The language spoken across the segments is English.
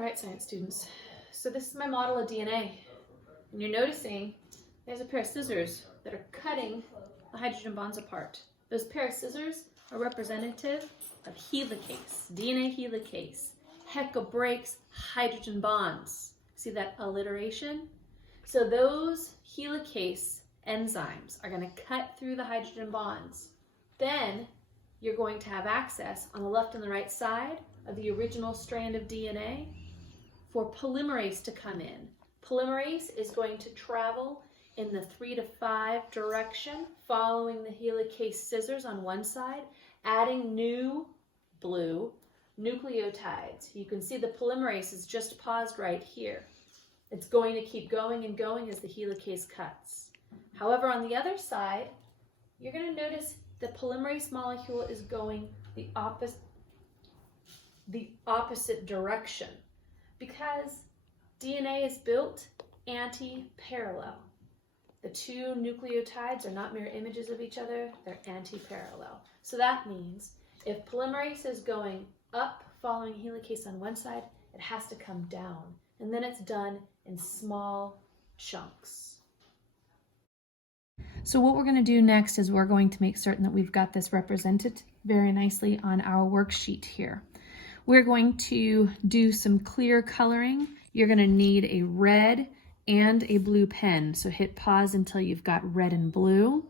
All right, science students. So this is my model of DNA. And you're noticing there's a pair of scissors that are cutting the hydrogen bonds apart. Those pair of scissors are representative of helicase, DNA helicase. Heca breaks hydrogen bonds. See that alliteration? So those helicase enzymes are going to cut through the hydrogen bonds. Then you're going to have access on the left and the right side of the original strand of DNA for polymerase to come in. Polymerase is going to travel in the 3 to 5 direction, following the helicase scissors on one side, adding new blue nucleotides. You can see the polymerase is just paused right here. It's going to keep going and going as the helicase cuts. However, on the other side, you're going to notice the polymerase molecule is going the opposite direction because DNA is built anti-parallel. The two nucleotides are not mirror images of each other, they're anti-parallel. So that means if polymerase is going up following helicase on one side, it has to come down, and then it's done in small chunks. So what we're going to do next is we're going to make certain that we've got this represented very nicely on our worksheet here. We're going to do some clear coloring. You're going to need a red and a blue pen. So hit pause until you've got red and blue.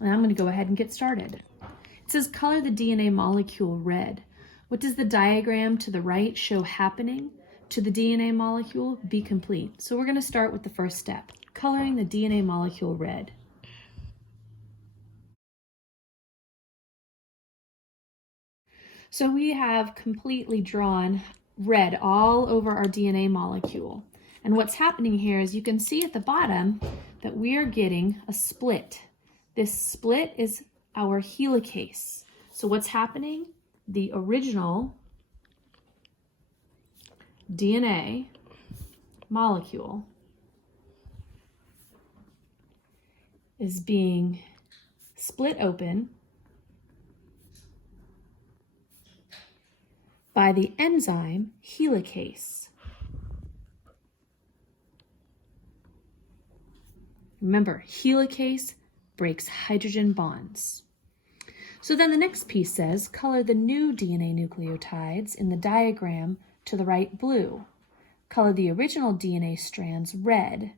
And I'm going to go ahead and get started. It says color the DNA molecule red. What does the diagram to the right show happening to the DNA molecule? Be complete. So we're going to start with the first step, coloring the DNA molecule red. So we have completely drawn red all over our DNA molecule. And what's happening here is you can see at the bottom that we are getting a split. This split is our helicase. So what's happening? The original DNA molecule is being split open by the enzyme helicase. Remember, helicase breaks hydrogen bonds. So then the next piece says, color the new DNA nucleotides in the diagram to the right blue. Color the original DNA strands red.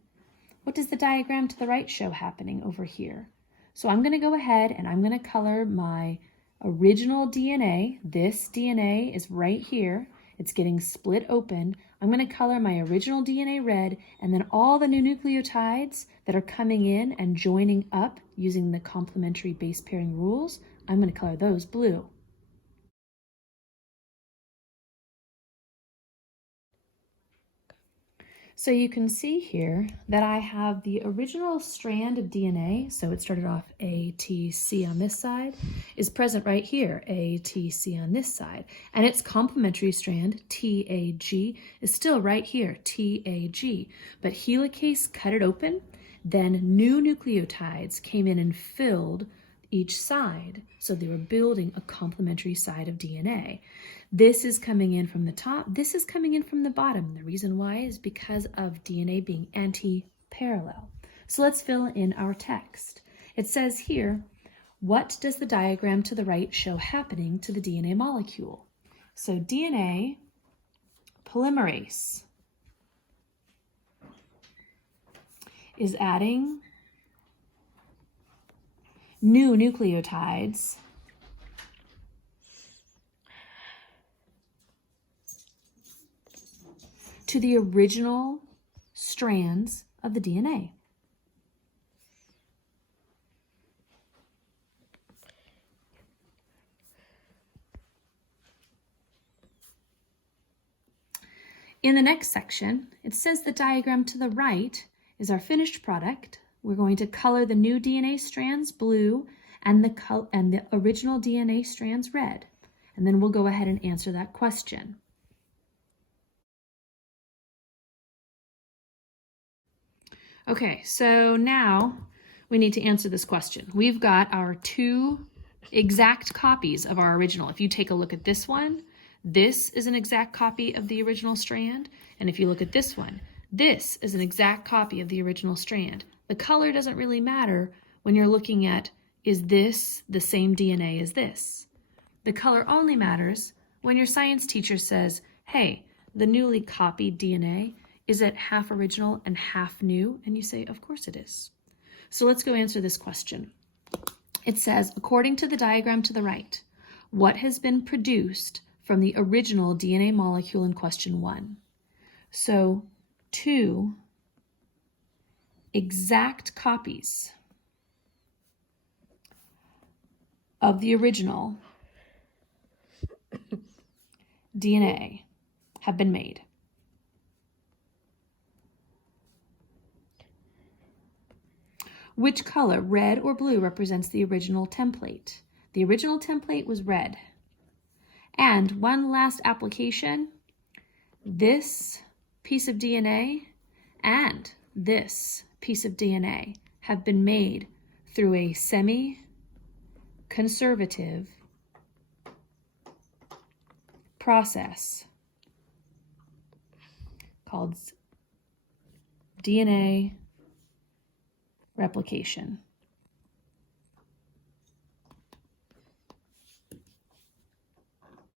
What does the diagram to the right show happening over here? So I'm going to go ahead and I'm going to color my original DNA. This DNA is right here. It's getting split open. I'm going to color my original DNA red, and then all the new nucleotides that are coming in and joining up using the complementary base pairing rules, I'm going to color those blue. So you can see here that I have the original strand of DNA, so it started off ATC on this side, is present right here, ATC on this side. And its complementary strand, TAG, is still right here, TAG. But helicase cut it open, then new nucleotides came in and filled each side. So they were building a complementary side of DNA. This is coming in from the top, this is coming in from the bottom. The reason why is because of DNA being anti-parallel. So let's fill in our text. It says here, what does the diagram to the right show happening to the DNA molecule? So DNA polymerase is adding new nucleotides to the original strands of the DNA. In the next section, it says the diagram to the right is our finished product. We're going to color the new DNA strands blue and the original DNA strands red. And then we'll go ahead and answer that question. Okay, so now we need to answer this question. We've got our two exact copies of our original. If you take a look at this one, this is an exact copy of the original strand. And if you look at this one, this is an exact copy of the original strand. The color doesn't really matter when you're looking at, is this the same DNA as this? The color only matters when your science teacher says, hey, the newly copied DNA, is it half original and half new? And you say, of course it is. So let's go answer this question. It says, according to the diagram to the right, what has been produced from the original DNA molecule in question 1? So 2 exact copies of the original DNA have been made. Which color, red or blue, represents the original template? The original template was red. And one last application, this piece of DNA and this piece of DNA have been made through a semi-conservative process called DNA replication.